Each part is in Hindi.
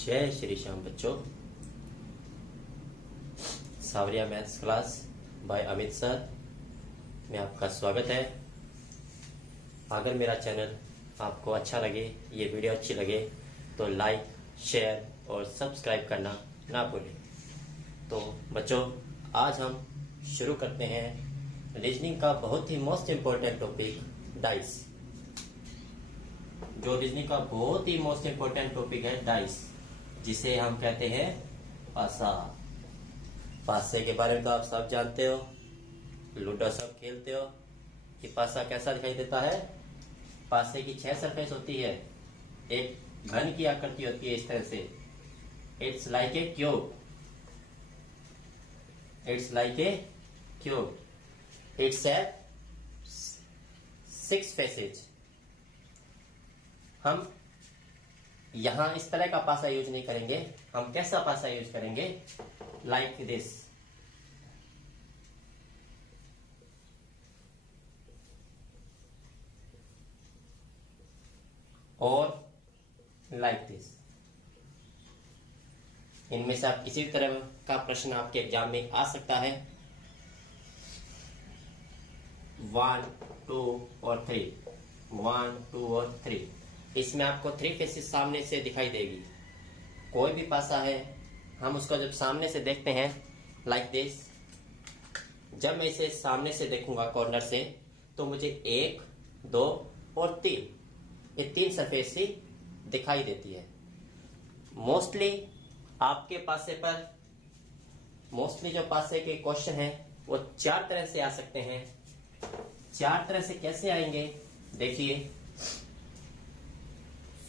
जय श्री श्याम बच्चों। Sawariya maths class by Amit sir में आपका स्वागत है। अगर मेरा चैनल आपको अच्छा लगे, ये वीडियो अच्छी लगे तो लाइक, शेयर और सब्सक्राइब करना ना भूलें। तो बच्चों, आज हम शुरू करते हैं रीजनिंग का बहुत ही मोस्ट इम्पोर्टेंट टॉपिक डाइस। जो रीजनिंग का बहुत ही मोस्ट इम्पोर्टेंट टॉपिक है डाइस, जिसे हम कहते हैं पासा। पासे के बारे में तो आप सब जानते हो, लूडो सब खेलते हो कि पासा कैसा दिखाई देता है। पासे की 6 सरफेस होती है, एक घन की आकृति होती है इस तरह से। It's like a cube, it's like a cube, it's a 6 faces. हम यहां इस तरह का पासा यूज नहीं करेंगे, हम कैसा पासा यूज करेंगे, लाइक दिस। और लाइक दिस। इनमें से आप किसी भी तरह का प्रश्न आपके एग्जाम में आ सकता है। 1, 2 और 3, 1, 2 और 3। इसमें आपको 3 फेसेस सामने से दिखाई देगी। कोई भी पासा है, हम उसको जब सामने से देखते हैं लाइक दिस, जब मैं इसे सामने से देखूंगा कॉर्नर से, तो मुझे 1, 2 और 3, ये 3 सरफेस ही दिखाई देती है। मोस्टली आपके पासे पर जो पासे के क्वेश्चन हैं वो 4 तरह से आ सकते हैं। 4 तरह से कैसे आएंगे, देखिए।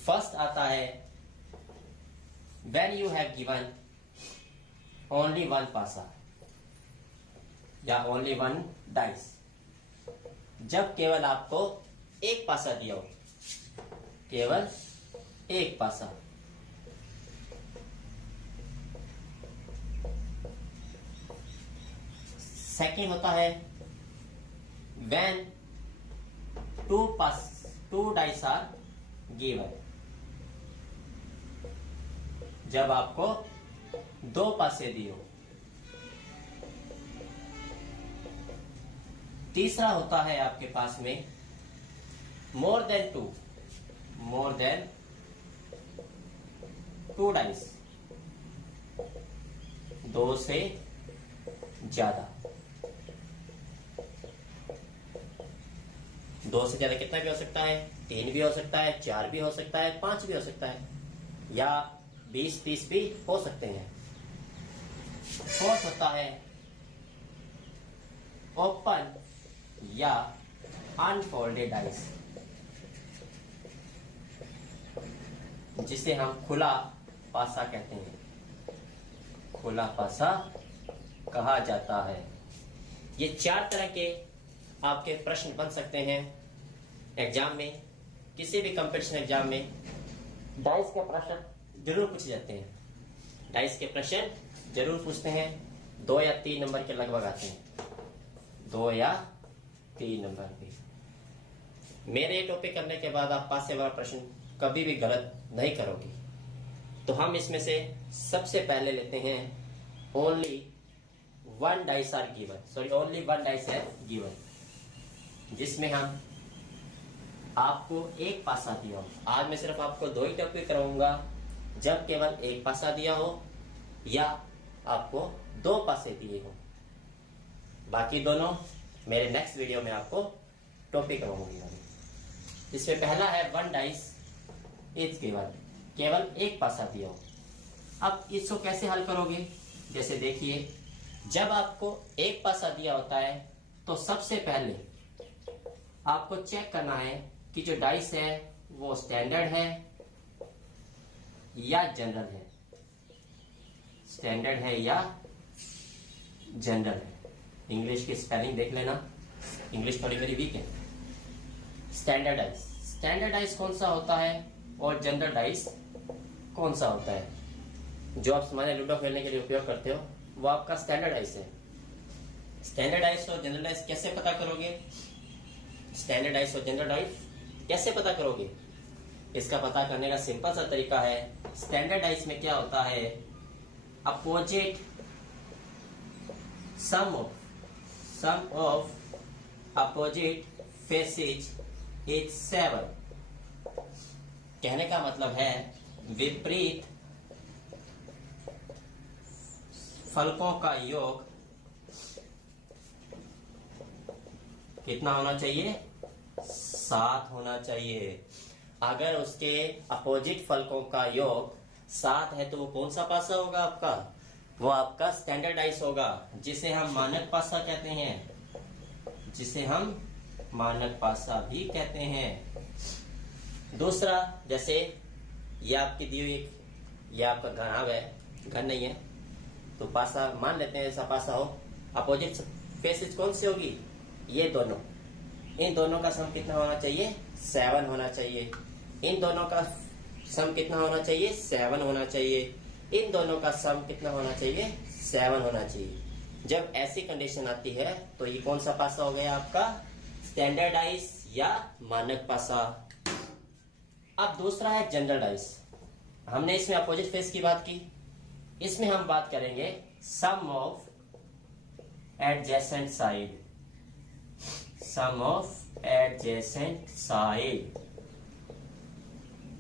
फर्स्ट आता है when you have given only one पासा या only one dice, जब केवल आपको एक पासा दिया हो, केवल एक पासा। सेकंड होता है when two dice are given, जब आपको 2 पासे दिए हो। तीसरा होता है आपके पास में मोर देन टू डाइस, 2 से ज्यादा। 2 से ज्यादा कितना भी हो सकता है, 3 भी हो सकता है, 4 भी हो सकता है, 5 भी हो सकता है, या 20-30 भी हो सकते हैं। फोर्थ होता है ओपन या अनफोल्डेड डाइस, जिसे हम खुला पासा कहते हैं, खुला पासा कहा जाता है। ये 4 तरह के आपके प्रश्न बन सकते हैं एग्जाम में। किसी भी कंपटीशन एग्जाम में डाइस के प्रश्न जरूर पूछे जाते हैं। डाइस के प्रश्न जरूर पूछते हैं। 2 या 3 नंबर के लगभग आते हैं, 2 या 3 नंबर के। मेरे ये टॉपिक करने के बाद आप पासे वाला प्रश्न कभी भी गलत नहीं करोगे। तो हम इसमें से सबसे पहले लेते हैं only one dice are given, जिसमें हम आपको एक पासा दिया हो। आज मैं सिर्फ आपको 2 ही टॉपिक कराऊंगा, जब केवल एक पासा दिया हो या आपको 2 पासे दिए हो। बाकी दोनों मेरे नेक्स्ट वीडियो में आपको टॉपिक कराऊंगी। इसमें पहला है 1 डाइस इज गिवन, केवल एक पासा दिया हो। अब इसको कैसे हल करोगे, जैसे देखिए, जब आपको एक पासा दिया होता है तो सबसे पहले आपको चेक करना है कि जो डाइस है वो स्टैंडर्ड है या जनरल है। स्टैंडर्ड है या जनरल है। इंग्लिश की स्पेलिंग देख लेना, इंग्लिश थोड़ी मेरी वीक है। स्टैंडर्ड डाइस कौन सा होता है और जनरल डाइस कौन सा होता है। जो आप सामान्य लूडो खेलने के लिए उपयोग करते हो वो आपका स्टैंडर्ड डाइस है। स्टैंडर्ड डाइस और जनरल डाइस कैसे पता करोगे, स्टैंडर्ड डाइस और जनरल डाइस कैसे पता करोगे। इसका पता करने का सिंपल सा तरीका है, स्टैंडर्ड डाइस में क्या होता है, opposite sum of opposite faces is 7। कहने का मतलब है विपरीत फलकों का योग कितना होना चाहिए, 7 होना चाहिए। अगर उसके अपोजिट फलकों का योग 7 है तो वो कौन सा पासा होगा आपका, वो आपका स्टैंडर्डाइज होगा, जिसे हम मानक पासा कहते हैं, जिसे हम मानक पासा भी कहते हैं। दूसरा, जैसे ये आपकी दी हुई, ये आपका घन है, घन नहीं है तो पासा मान लेते हैं ऐसा पासा हो, अपोजिट फेसेस कौन सी होगी, ये दोनों, इन दोनों का सम कितना होना चाहिए, 7 होना चाहिए। इन दोनों का सम कितना होना चाहिए, 7 होना चाहिए। इन दोनों का सम कितना होना चाहिए, 7 होना चाहिए। जब ऐसी कंडीशन आती है तो ये कौन सा पासा हो गया आपका, स्टैंडर्डाइज या मानक पासा। अब दूसरा है जनरलाइज। हमने इसमें अपोजिट फेस की बात की, इसमें हम बात करेंगे sum of adjacent side, sum of adjacent side,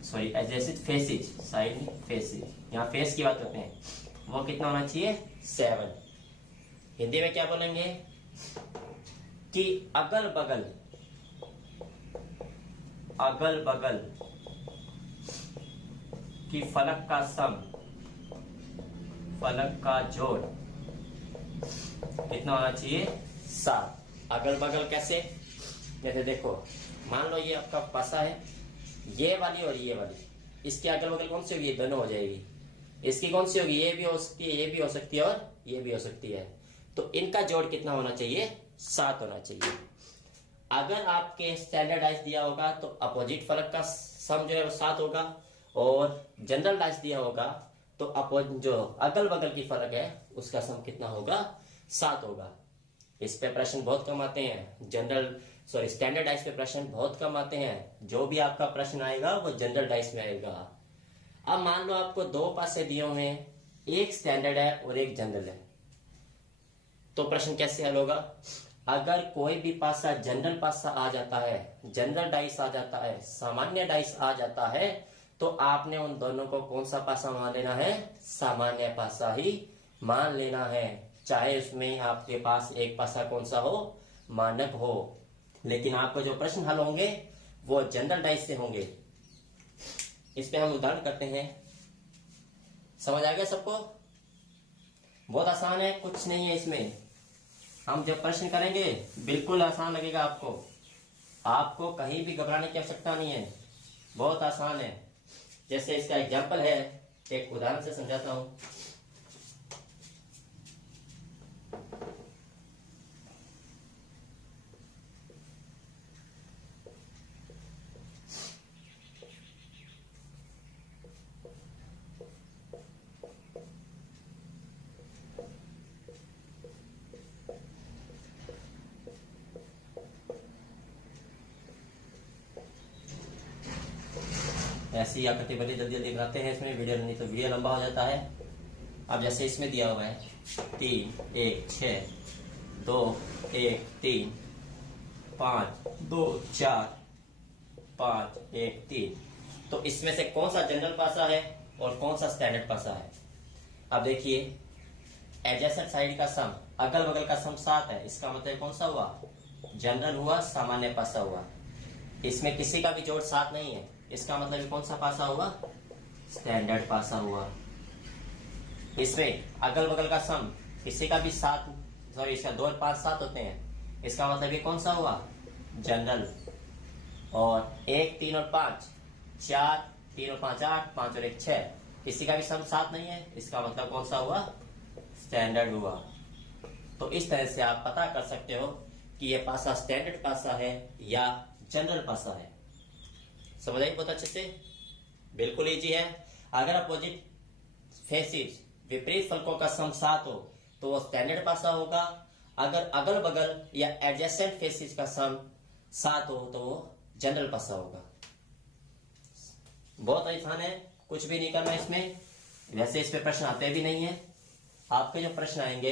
sorry adjacent faces, side नहीं फेसेज, यहाँ फेस की बात करते हैं, वो कितना होना चाहिए, 7। हिंदी में क्या बोलेंगे कि अगल बगल, अगल बगल की फलक का सम, फलक का जोड़ कितना होना चाहिए, 7। अगल बगल कैसे, जैसे देखो मान लो ये आपका पासा है, ये वाली और ये वाली, इसके अगल बगल कौन सी होगी, ये दोनों हो जाएगी। इसकी कौन सी होगी, ये भी हो सकती है, ये भी हो सकती है और ये भी हो सकती है। तो इनका जोड़ कितना होना चाहिए, 7 होना चाहिए। अगर आपके स्टैंडर्डाइज दिया होगा तो अपोजिट फलक का सम जो है वो 7 होगा, और जनरलाइज दिया होगा तो जो अगल बगल की फलक है उसका सम कितना होगा, 7 होगा। इस पे प्रश्न बहुत कम आते हैं, स्टैंडर्डाइज पे प्रश्न बहुत कम आते हैं। जो भी आपका प्रश्न आएगा वो जनरलाइज में आएगा। अब मान लो आपको 2 पासे दिए हुए हैं, एक स्टैंडर्ड है और एक जनरल है, तो प्रश्न कैसे हल होगा। अगर कोई भी पासा जनरल पासा आ जाता है, जनरल डाइस आ जाता है, सामान्य डाइस आ जाता है, तो आपने उन दोनों को कौन सा पासा मान लेना है, सामान्य पासा ही मान लेना है, चाहे उसमें आपके पास एक पासा कौन सा हो, मानक हो। लेकिन आपको जो प्रश्न हल होंगे वो जनरल डाइस से होंगे। इस पे हम उदाहरण करते हैं, समझ आ गया सबको, बहुत आसान है, कुछ नहीं है इसमें। हम जब प्रश्न करेंगे बिल्कुल आसान लगेगा आपको, आपको कहीं भी घबराने की आवश्यकता नहीं है, बहुत आसान है। जैसे इसका एग्जाम्पल है, एक उदाहरण से समझाता हूं। ऐसी आकृति बड़ी जल्दी जल्दी बनाते हैं इसमें, वीडियो नहीं तो वीडियो लंबा हो जाता है। अब जैसे इसमें दिया हुआ है 3 1 6 2 1 3 5 2 4 5 1 3, तो इसमें से कौन सा जनरल पासा है और कौन सा स्टैंडर्ड पासा है। अब देखिए एडजेसेंट साइड का सम, अगल बगल का सम 7 है, इसका मतलब कौन सा हुआ, जनरल हुआ, सामान्य पासा हुआ। इसमें किसी का भी जोड़ 7 नहीं है, इसका मतलब कौन सा पासा हुआ, स्टैंडर्ड पासा हुआ। इसमें अगल बगल का सम किसी का भी 7, सॉरी इसका 2 और 5 7 होते हैं, इसका मतलब ये कौन सा हुआ, जनरल। और 1 3 और 5 4, 3 और 5 8, 5 और 1 6, किसी का भी सम 7 नहीं है, इसका मतलब कौन सा हुआ, स्टैंडर्ड हुआ। तो इस तरह से आप पता कर सकते हो कि ये पासा स्टैंडर्ड पासा है या जनरल पासा है। समझ आई बहुत अच्छे से, बिल्कुल इजी है। अगर अपोजिट फेसेस, विपरीत फलकों का सम 7 हो तो वो स्टैंडर्ड पासा होगा। अगर अगल बगल या एडजेसेंट फेसेस का सम 7 हो तो वो जनरल पासा होगा। बहुत आसान है, कुछ भी नहीं करना इसमें। वैसे इस पे प्रश्न आते भी नहीं है, आपके जो प्रश्न आएंगे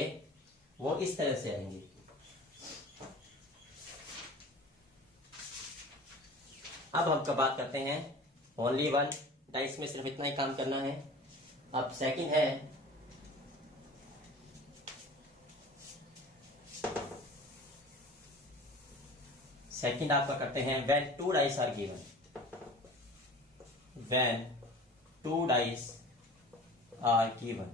वो इस तरह से आएंगे। अब हम कब बात करते हैं ओनली वन डाइस में, सिर्फ इतना ही काम करना है। अब सेकंड है सेकंड आपका करते हैं when two dice are given. When two dice are given,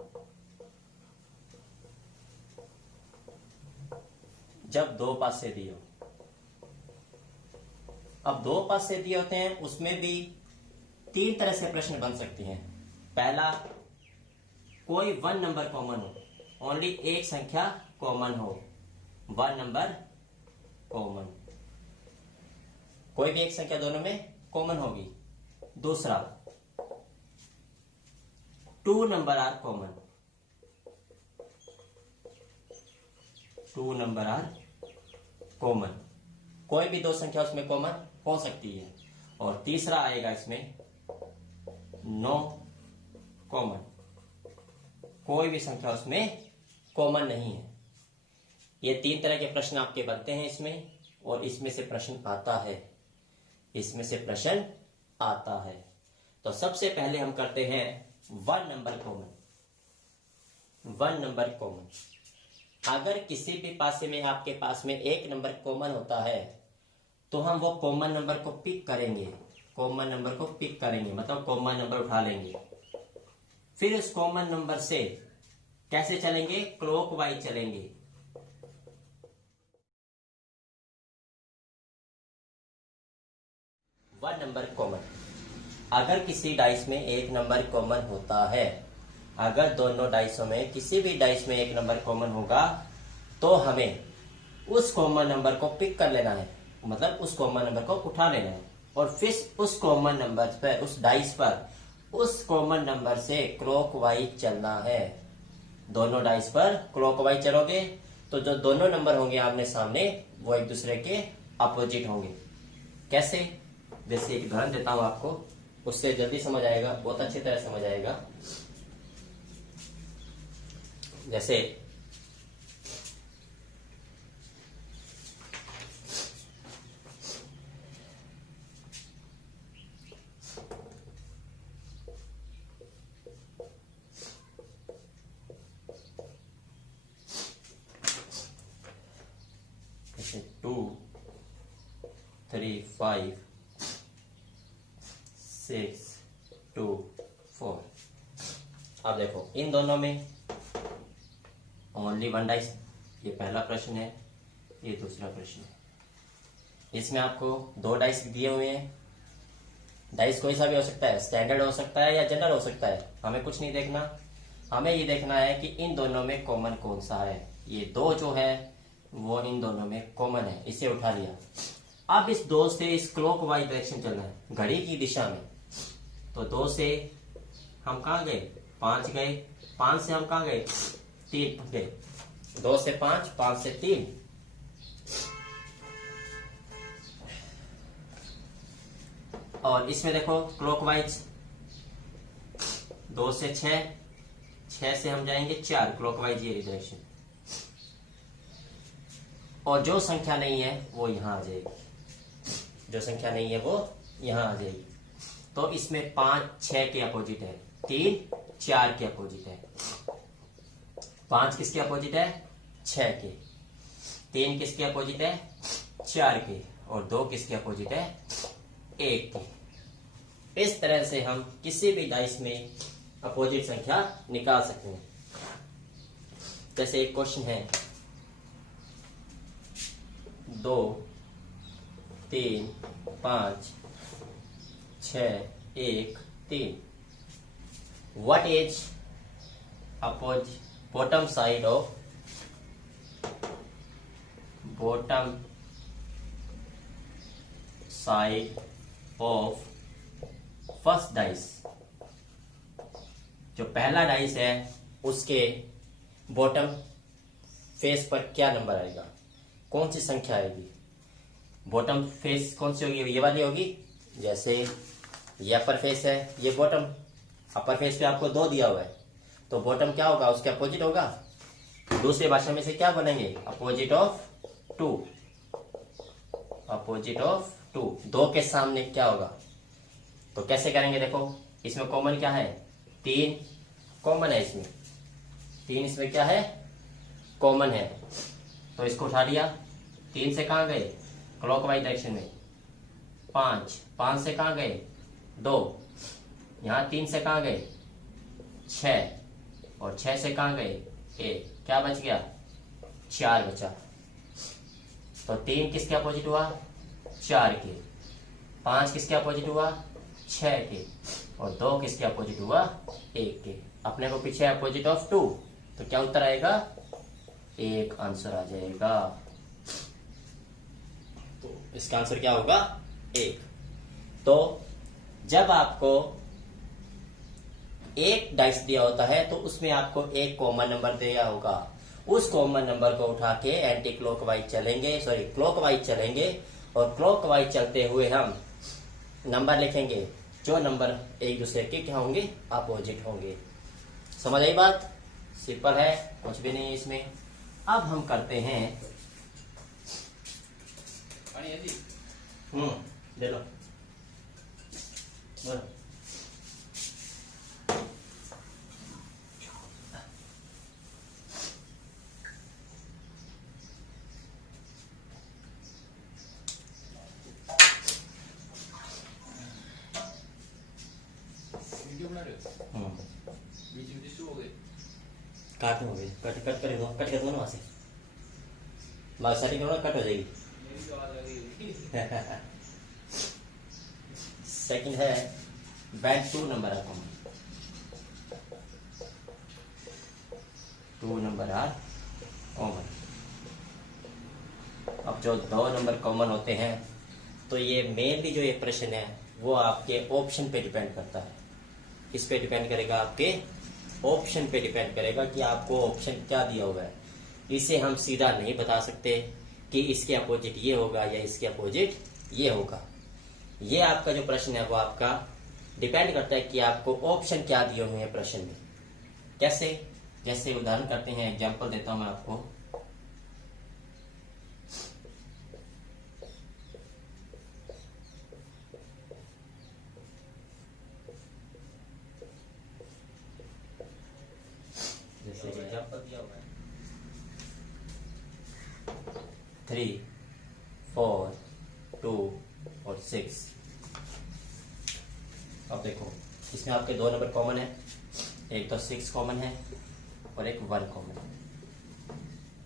जब दो पासे दिए हो। अब दो पासे दिए होते हैं, उसमें भी तीन तरह से प्रश्न बन सकते हैं। पहला, कोई वन नंबर कॉमन हो, ओनली एक संख्या कॉमन हो, वन नंबर कॉमन, कोई भी एक संख्या दोनों में कॉमन होगी। दूसरा, two number are common, two number are common, कोई भी दो संख्या उसमें कॉमन हो सकती है। और तीसरा आएगा इसमें नो कॉमन, कोई भी संख्या उसमें कॉमन नहीं है। ये तीन तरह के प्रश्न आपके बनते हैं इसमें, और इसमें से प्रश्न आता है, इसमें से प्रश्न आता है। तो सबसे पहले हम करते हैं one number common. One number common, अगर किसी भी पासे में आपके पास में एक नंबर कॉमन होता है तो हम वो कॉमन नंबर को पिक करेंगे, कॉमन नंबर को पिक करेंगे मतलब कॉमन नंबर उठा लेंगे। फिर उस कॉमन नंबर से कैसे चलेंगे, क्लॉकवाइज चलेंगे। वन नंबर कॉमन, अगर किसी डाइस में एक नंबर कॉमन होता है, अगर दोनों डाइसों में किसी भी डाइस में एक नंबर कॉमन होगा तो हमें उस कॉमन नंबर को पिक कर लेना है, मतलब उस कॉमन नंबर को उठा लेना है, और फिर उस कॉमन नंबर पर, उस डाइस पर, उस कॉमन नंबर से क्लॉकवाइज चलना है। दोनों डाइस पर क्लॉकवाइज चलोगे तो जो दोनों नंबर होंगे आमने सामने वो एक दूसरे के अपोजिट होंगे। कैसे, जैसे एक उदाहरण देता हूं आपको, उससे जल्दी समझ आएगा, बहुत अच्छी तरह समझ आएगा। जैसे जैसे 2 3 5 6 2 4। अब देखो इन दोनों में ओनली वन डाइस, ये पहला प्रश्न है, ये दूसरा प्रश्न है। इसमें आपको दो डाइस दिए हुए हैं, डाइस कोई सा भी हो सकता है, स्टैंडर्ड हो सकता है या जनरल हो सकता है, हमें कुछ नहीं देखना। हमें ये देखना है कि इन दोनों में कॉमन कौन सा है। ये दो जो है वो इन दोनों में कॉमन है, इसे उठा लिया। अब इस दो से इस क्लॉकवाइज डायरेक्शन चलना है, घड़ी की दिशा में। तो दो से हम कहाँ गए, 5 गए, 5 से हम कहाँ गए, 3 गए, 2 से 5, 5 से 3। और इसमें देखो क्लॉकवाइज 2 से 6, 6 से हम जाएंगे 4, क्लॉकवाइज ये डायरेक्शन। और जो संख्या नहीं है वो यहां आ जाएगी, जो संख्या नहीं है वो यहां आ जाएगी। तो इसमें 5 6 के अपोजिट है, 3 4 के अपोजिट है। 5 किसके अपोजिट है, 6 के। 3 किसके अपोजिट है, 4 के। और 2 किसके अपोजिट है, 1 के। इस तरह से हम किसी भी डाइस में अपोजिट संख्या निकाल सकते हैं। जैसे एक क्वेश्चन है 2 3 5 6 1 3। What is bottom side of first dice? जो पहला डाइस है उसके बॉटम फेस पर क्या नंबर आएगा, कौन सी संख्या आएगी? बॉटम फेस कौन सी होगी, ये वाली होगी। जैसे ये अपर फेस है, ये बॉटम। अपर फेस पे आपको 2 दिया हुआ है, तो बॉटम क्या होगा, उसके अपोजिट होगा। दूसरी भाषा में से क्या बनेंगे, अपोजिट ऑफ 2। अपोजिट ऑफ 2, 2 के सामने क्या होगा। तो कैसे करेंगे, देखो इसमें कॉमन क्या है, 3 कॉमन है इसमें, 3 इसमें क्या है, कॉमन है। तो इसको उठा लिया, 3 से कहां गए, क्लॉकवाइज डायरेक्शन में। 5 से कहां गए, 2। यहां 3 से कहां गए, 6, और 6 से कहां गए, 1। क्या बच गया, 4 बचा। तो 3 किसके अपोजिट हुआ, 4 के। 5 किसके अपोजिट हुआ, 6 के। और 2 किसके अपोजिट हुआ, 1 के। अपने को पीछे अपोजिट ऑफ 2, तो क्या उत्तर आएगा, 1 आंसर आ जाएगा। तो इसका आंसर क्या होगा, 1। तो जब आपको एक डाइस दिया होता है तो उसमें आपको एक कॉमन नंबर दिया होगा। उस कॉमन नंबर को उठा के एंटी क्लॉकवाइज चलेंगे, सॉरी क्लॉकवाइज चलेंगे, और क्लॉकवाइज चलते हुए हम नंबर लिखेंगे जो नंबर एक दूसरे के क्या होंगे, अपोजिट होंगे। समझ आई बात, सिंपल है, कुछ भी नहीं है इसमें। अब हम करते हैं, दे लो, बोलो। काट हो गई, कट कर दो, कट कर दो ना वहां से, सेटिंग करो ना, कट हो जाएगी। सेकंड है बैंक 2 नंबर है कॉमन, 2 नंबर आर कॉमन। अब जो 2 नंबर कॉमन होते हैं, तो ये मेनली जो ये प्रश्न है वो आपके ऑप्शन पे डिपेंड करता है। किस पे डिपेंड करेगा, आपके ऑप्शन पे डिपेंड करेगा कि आपको ऑप्शन क्या दिया हुआ है। इसे हम सीधा नहीं बता सकते कि इसके अपोजिट ये होगा या इसके अपोजिट ये होगा। ये आपका जो प्रश्न है वो आपका डिपेंड करता है कि आपको ऑप्शन क्या दिए हुए हैं प्रश्न में। कैसे, जैसे उदाहरण करते हैं, एग्जांपल देता हूं मैं आपको। जैसे एग्जांपल दिया हुआ है 3, 4, 2 और 6। अब देखो इसमें आपके 2 नंबर कॉमन है, एक तो 6 कॉमन है और एक 1 कॉमन है।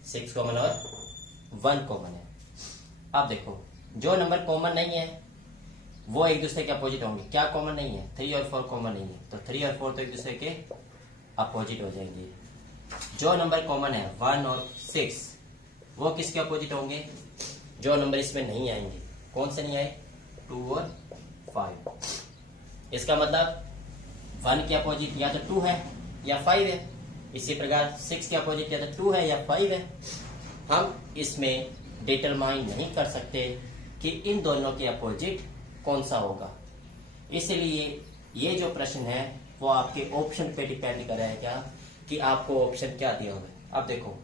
6 कॉमन और 1 कॉमन है। अब देखो जो नंबर कॉमन नहीं है वो एक दूसरे के अपोजिट होंगे। क्या कॉमन नहीं है, 3 और 4 कॉमन नहीं है, तो 3 और 4 तो एक दूसरे के अपोजिट हो जाएंगे। जो नंबर कॉमन है 1 और 6, वो किसके अपोजिट होंगे, जो नंबर इसमें नहीं आएंगे। कौन से नहीं आए, 2 और 5। इसका मतलब 1 के अपोजिट या तो 2 है या 5 है। इसी प्रकार 6 के अपोजिट या तो 2 है या 5 है। हम इसमें डिटरमाइन नहीं कर सकते कि इन दोनों के अपोजिट कौन सा होगा। इसलिए ये जो प्रश्न है वो आपके ऑप्शन पे डिपेंड करेगा कि आपको ऑप्शन क्या दिया होगा। अब देखो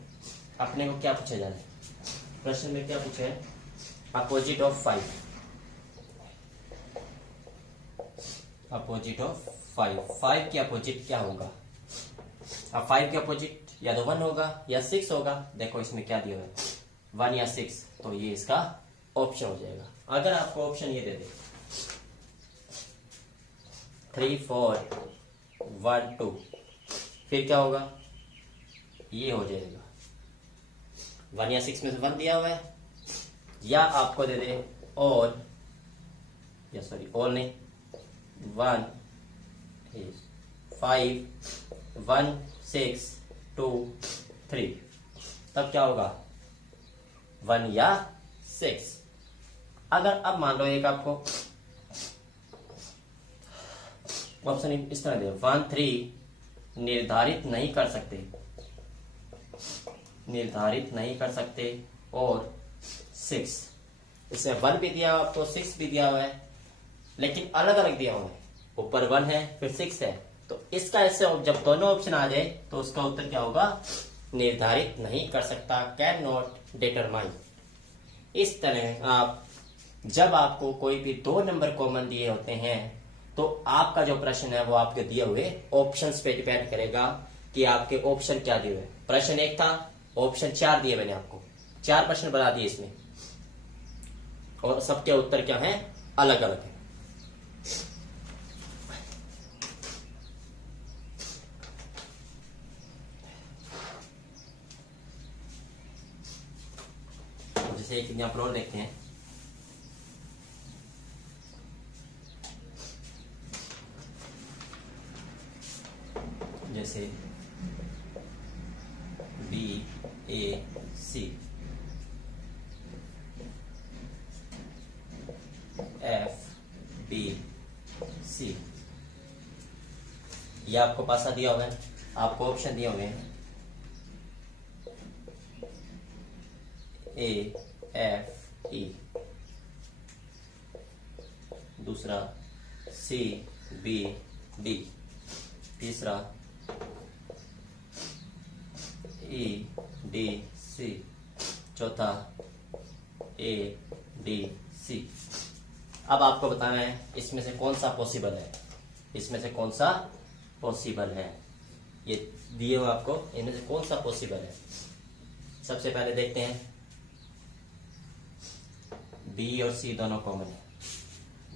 अपने को क्या पूछा जा रहा है, प्रश्न में क्या पूछा है, अपोजिट ऑफ 5। अपोजिट ऑफ 5 के अपोजिट क्या होगा। अब 5 के अपोजिट या तो 1 होगा या 6 होगा। देखो इसमें क्या दिया हुआ है, 1 या 6, तो ये इसका ऑप्शन हो जाएगा। अगर आपको ऑप्शन ये दे दे 3, 4, 1, 2, फिर क्या होगा, ये हो जाएगा। 1 या 6 में से 1 दिया हुआ है, या आपको दे दे और, या सॉरी और नहीं, 1, 5, 1, 6, 2, 3, तब क्या होगा, 1 या 6। अगर अब मान लो एक आपको ऑप्शन इस तरह दे 1, 3 निर्धारित नहीं कर सकते, निर्धारित नहीं कर सकते, और 6, इसमें 1 भी दिया हुआ आपको, 6 भी दिया हुआ है, लेकिन अलग अलग दिया हुआ है, ऊपर 1 है फिर 6 है, तो इसका ऐसे जब दोनों ऑप्शन आ जाए तो उसका उत्तर क्या होगा, निर्धारित नहीं कर सकता, कैन नॉट डिटरमाइन। इस तरह आप जब आपको कोई भी 2 नंबर कॉमन दिए होते हैं तो आपका जो प्रश्न है वो आपके दिए हुए ऑप्शंस पे डिपेंड करेगा कि आपके ऑप्शन क्या दिए हुए। प्रश्न 1 था, ऑप्शन 4 दिए मैंने आपको, 4 प्रश्न बना दिए इसमें और सबके उत्तर क्या है, अलग अलग है। जैसे एक एग्जाम्पल और देखते हैं, जैसे BAC FBC, ये आपको पासा दिया हुआ है, आपको ऑप्शन दिए हुए हैं AFE, दूसरा CBD, तीसरा EDC, चौथा ADC। अब आपको बताना है इसमें से कौन सा पॉसिबल है, इसमें से कौन सा पॉसिबल है, ये दिए हुए आपको, इनमें से कौन सा पॉसिबल है। सबसे पहले देखते हैं, B और C दोनों कॉमन है,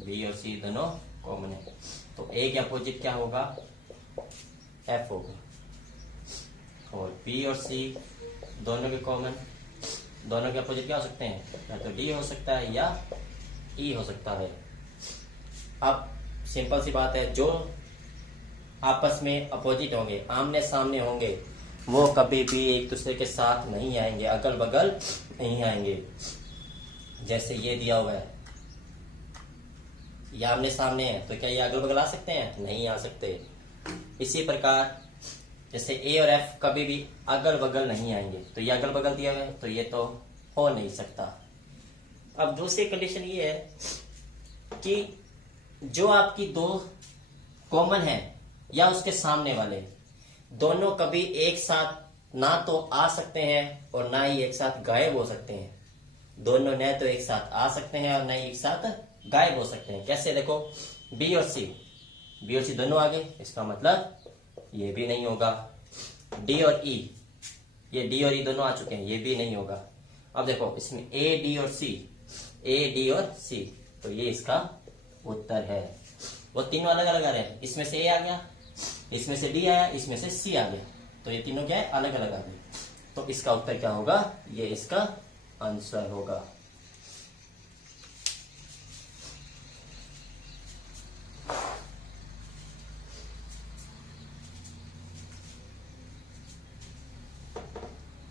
B और C दोनों कॉमन है, तो A के अपोजिट क्या होगा, F होगा, और B और C दोनों के कॉमन, दोनों के अपोजिट क्या हो सकते हैं, या तो D हो सकता है या E हो सकता है। अब सिंपल सी बात है, जो आपस में अपोजिट होंगे, आमने सामने होंगे, वो कभी भी एक दूसरे के साथ नहीं आएंगे, अगल बगल नहीं आएंगे। जैसे ये दिया हुआ है, ये आमने सामने है, तो क्या ये अगल बगल आ सकते हैं, नहीं आ सकते। इसी प्रकार जैसे ए और एफ कभी भी अगल बगल नहीं आएंगे, तो ये अगल बगल दिया हुआ है, तो ये तो हो नहीं सकता। अब दूसरी कंडीशन ये है कि जो आपकी 2 कॉमन है या उसके सामने वाले, दोनों कभी एक साथ ना तो आ सकते हैं और ना ही एक साथ गायब हो सकते हैं। दोनों न तो एक साथ आ सकते हैं और न ही एक साथ गायब हो सकते हैं। कैसे, देखो बी और सी दोनों आ गए, इसका मतलब ये भी नहीं होगा। डी और ई, ये डी और ई दोनों आ चुके हैं, ये भी नहीं होगा। अब देखो इसमें ए डी और सी, तो ये इसका उत्तर है। वो तीनों अलग अलग आ रहे हैं, इसमें से ए आ गया, इसमें से डी आया, इसमें से सी आ गया, तो ये तीनों क्या है, अलग अलग आ गए। तो इसका उत्तर क्या होगा, ये इसका आंसर होगा।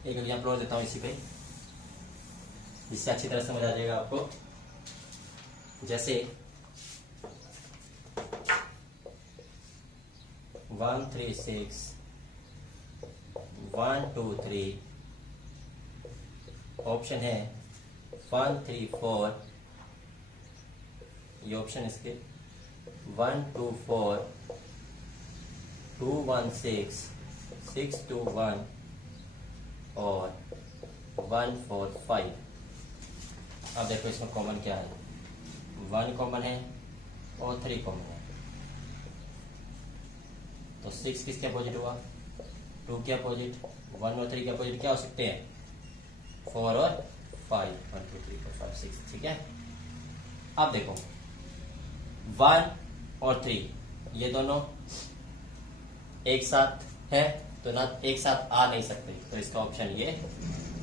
एक एग्जाम्पल और देता हूं इसी पे, जिससे अच्छी तरह समझ आ जाएगा आपको। जैसे 1 3 6 1 2 3, ऑप्शन है 1 3 4, ये ऑप्शन इसके 1 2 4 2 1 6 6 2 1 और 1 4 5। अब देखो इसमें कॉमन क्या है, 1 कॉमन है और 3 कॉमन है, तो 6 किसके अपोजिट हुआ, 2 के अपोजिट। 1 और 3 के अपोजिट क्या हो सकते हैं, 4 और 5, 1 2 3 4 5 6, ठीक है। अब देखो 1 और 3 ये दोनों एक साथ है, तो ना एक साथ आ नहीं सकते, तो इसका ऑप्शन ये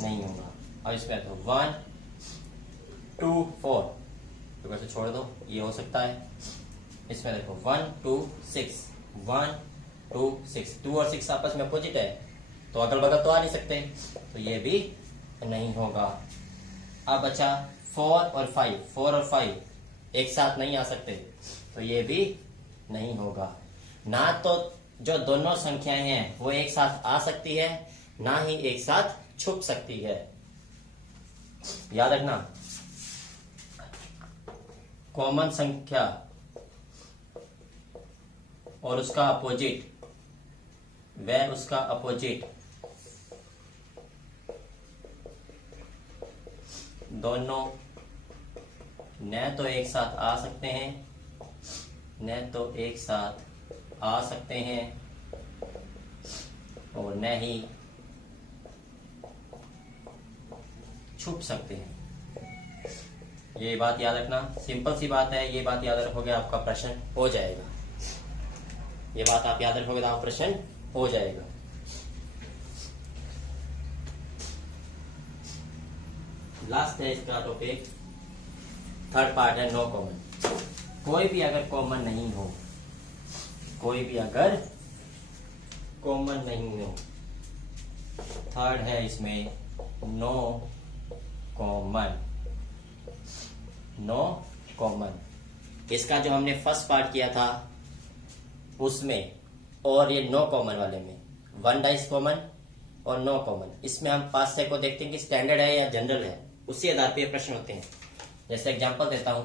नहीं होगा। अब इसमें तो 1 2 4, तो वैसे छोड़ दो, ये हो सकता है। इसमें देखो 1 2 6 1 2 6, 2 और 6 आपस में अपोजिट है, तो अगल बगल तो आ नहीं सकते, तो ये भी नहीं होगा। अब बचा 4 और 5 एक साथ नहीं आ सकते, तो ये भी नहीं होगा। ना तो जो दोनों संख्याएं हैं वो एक साथ आ सकती है, ना ही एक साथ छुप सकती है। याद रखना, कॉमन संख्या और उसका अपोजिट व उसका अपोजिट दोनों न तो एक साथ आ सकते हैं, न तो एक साथ आ सकते हैं और न ही छुप सकते हैं। ये बात याद रखना, सिंपल सी बात है। ये बात याद रखोगे आपका प्रश्न हो जाएगा। ये बात आप याद रखोगे तो आपका प्रश्न हो जाएगा। लास्ट है इसका टॉपिक, थर्ड पार्ट है नो कॉमन। कोई भी अगर कॉमन नहीं हो, कोई भी अगर कॉमन नहीं हो, थर्ड है इसमें नो कॉमन। नो कॉमन इसका जो हमने फर्स्ट पार्ट किया था उसमें और ये नो कॉमन वाले में वन डाइस कॉमन और नो कॉमन, इसमें हम पास से को देखते हैं कि स्टैंडर्ड है या जनरल है, उसी आधार पे प्रश्न होते हैं। जैसे एग्जांपल देता हूं,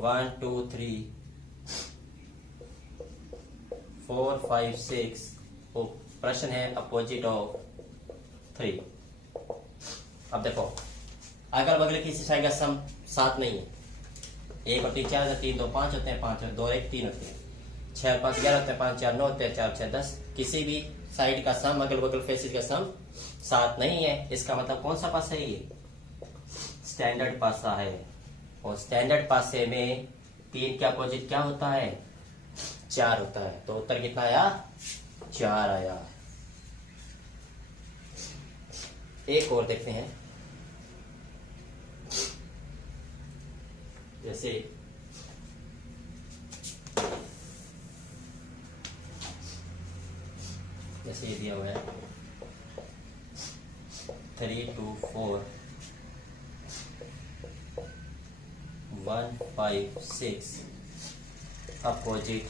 1 2 3 4 5 6 वो प्रश्न है अपोजिट ऑफ 3। अब देखो अगल बगल की संख्या का सम 7 नहीं है। 1 और 3 4 3 2 5 होते हैं, 5 और 2 और 1 3 होते हैं, 6 और 5 11 होते हैं, 5 4 9 होते हैं, 4 6 10। किसी भी साइड का सम, अगल बगल फेसेस का सम 7 नहीं है। इसका मतलब कौन सा पासा है? ये स्टैंडर्ड पासा है। और स्टैंडर्ड पासे में 3 के अपोजिट क्या होता है? 4 होता है। तो उत्तर कितना आया? 4 आया। एक और देखते हैं, जैसे ये दिया हुआ है 3 2 4 1 5 6 अपोजिट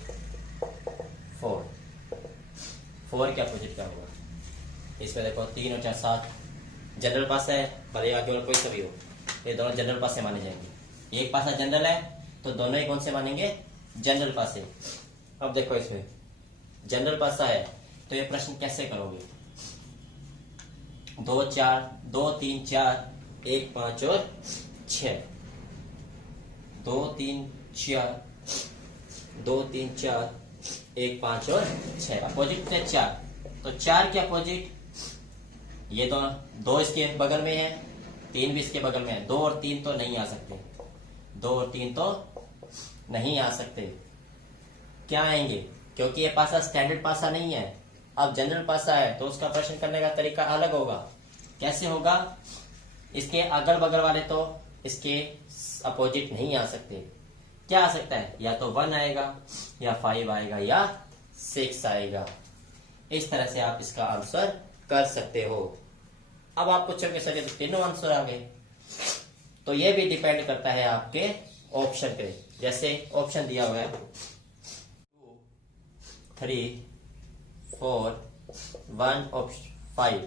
4। 4 के अपोजिट क्या होगा? इसमें देखो 3 और 4 7 जनरल पासा है, भले आगे और कोई सा भी हो, ये दोनों जनरल पासे माने जाएंगे। एक पासा जनरल है तो दोनों ही कौन से मानेंगे? जनरल पासे। अब देखो इसमें जनरल पासा है तो ये प्रश्न कैसे करोगे? 2 4 2 3 4 1 5 और 6, 2 3 4 2 3 4 1 5 और 6 अपोजिट है 4। तो 4 के अपोजिट ये दोनों, 2 इसके बगल में है, 3 भी इसके बगल में है। 2 और 3 तो नहीं आ सकते, 2 और 3 तो नहीं आ सकते। क्या आएंगे? क्योंकि ये पासा स्टैंडर्ड पासा नहीं है। अब जनरल पासा है तो उसका प्रश्न करने का तरीका अलग होगा। कैसे होगा? इसके अगल बगल वाले तो इसके अपोजिट नहीं आ सकते। क्या आ सकता है? या तो 1 आएगा या 5 आएगा या 6 आएगा। इस तरह से आप इसका आंसर कर सकते हो। अब आप पूछोगे सर तो तीनों आंसर आ गए, तो ये भी डिपेंड करता है आपके ऑप्शन पे। जैसे ऑप्शन दिया हुआ है 2 3 4 1 और 5,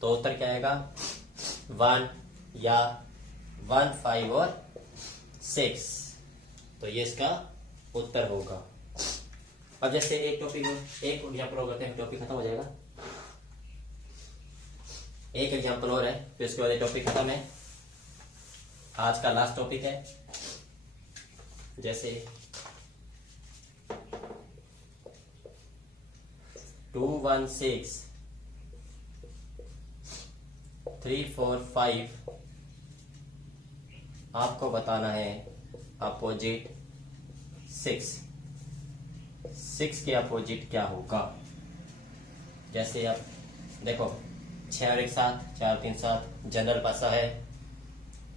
तो उत्तर क्या आएगा? 1 या 1 5 और 6, तो ये इसका उत्तर होगा। अब जैसे एक टॉपिक एक एग्जाम्पल करते हैं, टॉपिक खत्म हो जाएगा। एक एग्जाम्पल और है फिर उसके बाद टॉपिक खत्म है। आज का लास्ट टॉपिक है। जैसे 2 1 6 3 4 5 आपको बताना है अपोजिट 6 के अपोजिट क्या होगा। जैसे आप देखो 6 और 1 7, 4 3 7 जनरल पासा है।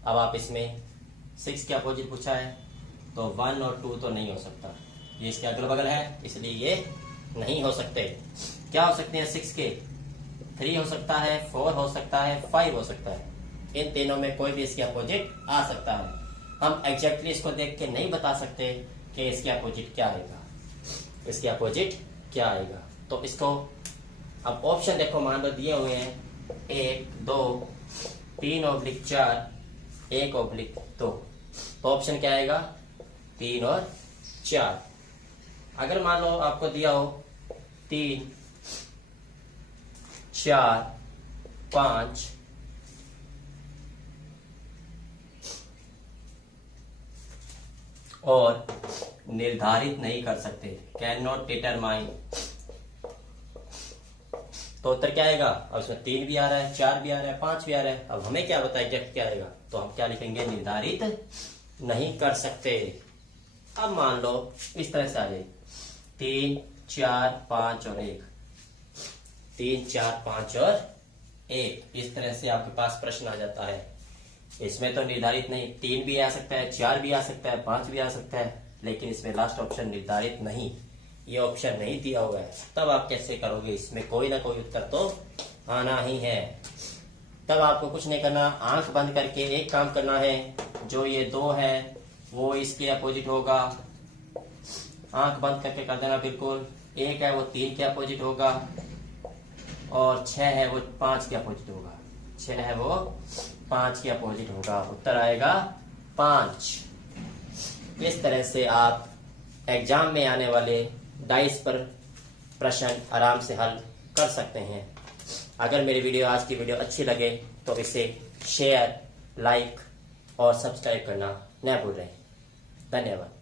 अब आप इसमें 6 के अपोजिट पूछा है तो 1 और 2 तो नहीं हो सकता, ये इसके अगल बगल है, इसलिए ये नहीं हो सकते। क्या हो सकते हैं 6 के? 3 हो सकता है, 4 हो सकता है, 5 हो सकता है। इन तीनों में कोई भी इसके अपोजिट आ सकता है। हम एग्जैक्टली इसको देख के नहीं बता सकते कि इसके अपोजिट क्या आएगा, इसके अपोजिट क्या आएगा। तो इसको अब ऑप्शन देखो, मान लो दिए हुए हैं 1 2 3 ऑब्लिक 4 1 ऑब्लिक 2। तो ऑप्शन क्या आएगा? 3 और 4। अगर मान लो आपको दिया हो 3, 4, 5 और निर्धारित नहीं कर सकते, कैन नॉट डिटरमाइन, तो उत्तर क्या आएगा? अब उसमें 3 भी आ रहा है, 4 भी आ रहा है, 5 भी आ रहा है। अब हमें क्या बताया एग्जैक्ट क्या आएगा? तो हम क्या लिखेंगे? निर्धारित नहीं कर सकते। अब मान लो इस तरह से आ जाए 3, 4, 5 और 1, 3, 4, 5 और 1, इस तरह से आपके पास प्रश्न आ जाता है। इसमें तो निर्धारित नहीं, 3 भी आ सकता है, 4 भी आ सकता है, 5 भी आ सकता है, लेकिन इसमें लास्ट ऑप्शन निर्धारित नहीं, ये ऑप्शन नहीं दिया हुआ है। तब आप कैसे करोगे? इसमें कोई ना कोई उत्तर तो आना ही है। तब आपको कुछ नहीं करना, आंख बंद करके एक काम करना है, जो ये 2 है वो इसके अपोजिट होगा, आंख बंद करके कर देना बिल्कुल। 1 है वो 3 के अपोजिट होगा, और 6 है वो 5 के अपोजिट होगा, 6 है वो 5 के अपोजिट होगा। उत्तर आएगा 5। इस तरह से आप एग्जाम में आने वाले डाइस पर प्रश्न आराम से हल कर सकते हैं। अगर मेरी वीडियो, आज की वीडियो अच्छी लगे तो इसे शेयर, लाइक और सब्सक्राइब करना न भूलें। धन्यवाद।